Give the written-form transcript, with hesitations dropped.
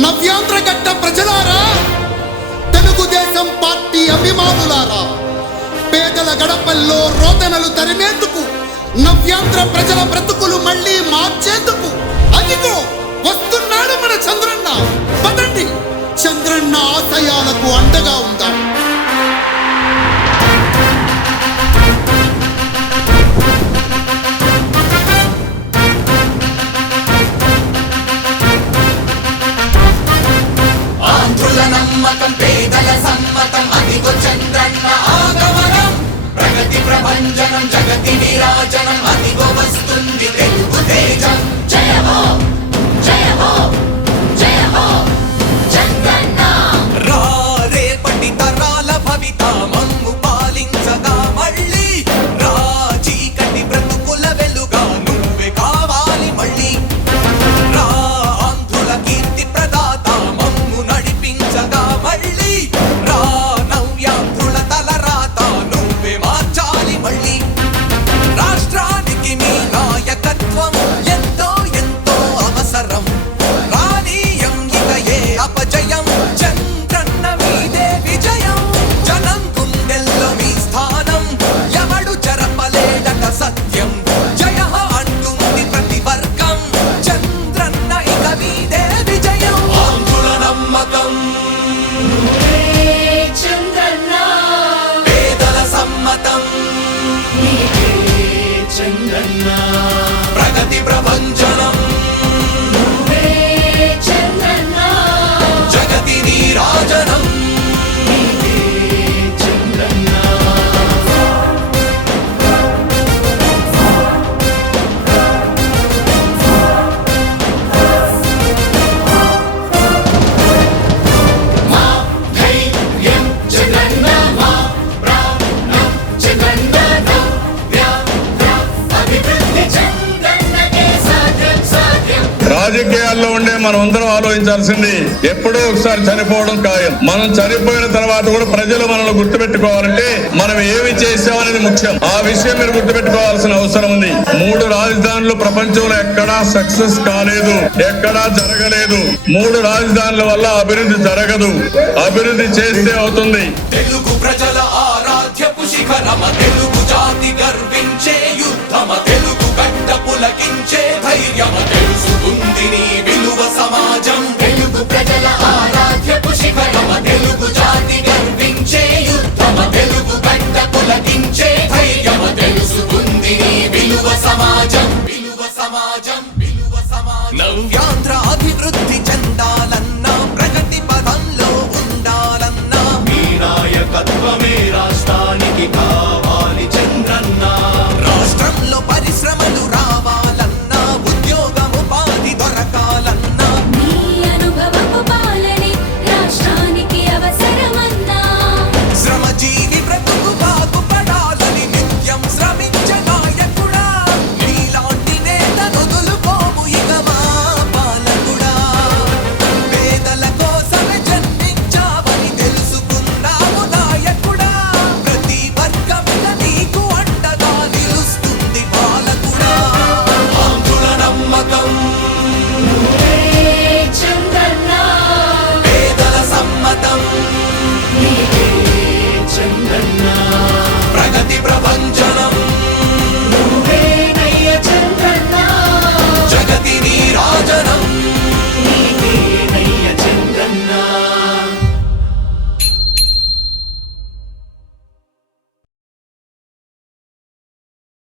నవ్యాంధ్రగడ్డ ప్రజలారా, తెలుగుదేశం పార్టీ అభిమానులారా, పేదల గడపల్లో రోదనలు తరిమేందుకు, నవ్యాంధ్ర ప్రజల బ్రతుకులు మళ్ళీ మార్చేందుకు అదిగో వస్తున్నాడు మన చంద్రన్న. పదండి, చంద్రన్న ఆశయాలకు అండగా ఉందాం. ఆంధ్రుల నమ్మకం, పేదల సమ్మతం, అదిగో చంద్రన్న ఆగమనం. ప్రగతి ప్రభంజనం, జగతి నీరాజనం, అదిగో వస్తుంది తెలుగు తేజం. జయ హో, జయ హో, జయ హో చంద్రన్న. రా రేపటి తరాల భవిత మమ్ము పాలించగా మళ్ళీ, రా చీకటి బ్రతుకుల వెలుగా నువ్వే కావాలి మళ్ళీ. రా ఆంధ్రుల కీర్తి ప్రదాత మమ్ము నడిపించగా మళ్ళీ, రా నవ్యాంధ్రుల తలరాత నువ్వే మార్చాలి మళ్ళీ. రాష్ట్రానికి మీ నాయకత్వం ఎంతో ఎంతో అవసరం. రానీయం ఇక ఏ అపజయం, చంద్రన్న మీదే విజయం. జనం గుండెల్లో మీ స్థానం, ఎవడు చెరపలేడట సత్యం. జయ అంటుంది ప్రతి వర్గం, చంద్రన్న ఇక మీదే విజయం. ఆంధ్రుల నమ్మకం, చంద్రన్న పేదల సమ్మతం, చంద్రన్న ప్రగతి ప్రభంజనం, చంద్రన్న జగతి నీరాజనం. చంద్రన్న మా ధైర్యం చంద్రన్న, మా ప్రాణం చంద్రన్న, నవ్య అభివృద్ధి చంద్రన్నకే సాధ్యం సాధ్యం. రాజకీయాల్లో ఉండే మనం అందరం ఆలోచించాల్సింది, ఎప్పుడో ఒకసారి చనిపోవడం ఖాయం. మనం చనిపోయిన తర్వాత కూడా ప్రజలు మనల్ని గుర్తుపెట్టుకోవాలంటే మనం ఏమి చేసామనేది ముఖ్యం. ఆ విషయం మీరు గుర్తుపెట్టుకోవాల్సిన అవసరం ఉంది. 3 రాజధానులు ప్రపంచంలో ఎక్కడా సక్సెస్ కాలేదు, ఎక్కడా జరగలేదు. 3 రాజధానుల వల్ల అభివృద్ధి జరగదు, అభివృద్ధి చేస్తే అవుతుంది. తెలుగు ప్రజల ఆరాధ్యపు శిఖరమ, తెలుగు జాతి గర్వించే యుద్ధమ, తెలుగు గడ్డ పులకించే ధైర్యమ, తెలుసుకుంది నీ విలువ సమాజ